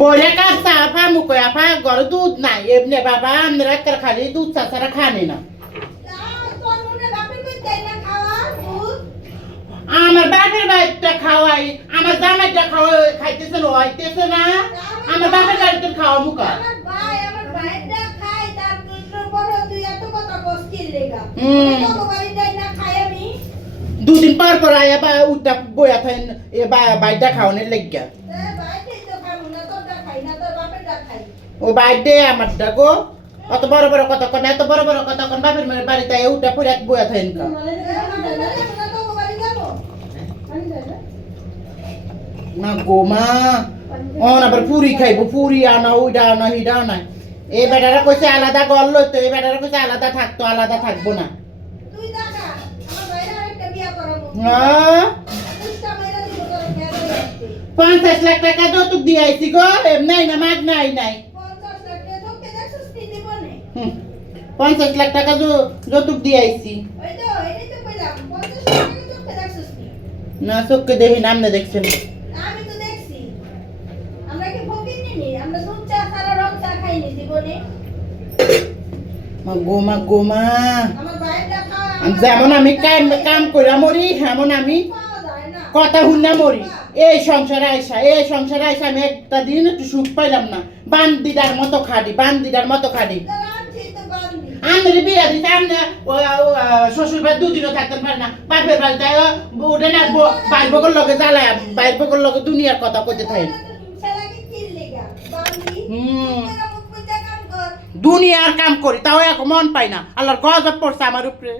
বইরে কাঁচা আপা মুখে আপা ঘরে দুধ নাই এমনি বাবা আমরা খালি দুধ চা ছাড়া খানি না আমার বাপের বাড়িটা খাওয়াই আমার জামাইটা খাইতেছে না হইতেছে না আমার বাপের বাড়িতে খাওয়া মুখা দুদিন পর পর আয়া বা উঠটা বইয়া থাকেন এ বাইরটা খাওয়ানোর লেগা ও বাইরে আমার ডাকো অত বড় বড় কথা কোন এত বড় বড় কথা কোন বাপের মেয়ের বাড়িতে উঠটা পরে এক বইয়া থাকেন কা না গো মা অন আবার পুরি খাইবো পুরি আনা ওইটা আনা হিডা আনা এই বেটারা কইছে আলাদা গল লইতো এই বেটারা কইছে আলাদা থাকতো আলাদা থাকবো না তুই দেখা আমার বাইরে আরেকটা বিয়া করাবো হ্যাঁ পুষ্টা মেরা দিব তোর খেয়াল রাখতে 50 লাখ টাকা যৌতুক দিয়ে আইছি গো নাই না মাগ নাই 50 লাখ টাকা তোকে দেখছস কি দিব নে 50 লাখ টাকা যৌতুক দিয়ে আইছি ওই তো এই তো কইলাম 50 লাখ টাকা তোকে দেখছস কি না চোখকে দেখি নামনে দেখছেন আমি তো দেখছি আমরা কি ফকির নিনি আমরা দুধ চা সারা রং চা খাইনি জীবনে মা গোমা আমার বাইরে খাওয়া যেমন আমি কাম কইরা মরি এমন আমি পাওয়া যায় না কথা শুননা মরি এই সংসারে আইসা আমি একটা দিন একটু সুখ পাইলাম না বান্দিদার মতো খাড়ি রাখছি তো বান্দি আমি বিয়া দিতে আমি শ্বশুর বাড়ি দুদিনও থাকতে পারে না বাপের বাড়িতে ওটা না বাইর বকর লগে জ্বালায় বাইর বকর লগে দুনিয়ার কথা কইতে থাই ছেলেকে কি লেগা বান্দি মুখ মুখ কাম কর দুনিয়ার কাম করি তাও এখন মন পাই না আল্লাহর গজব পড়ছে আমার উপরে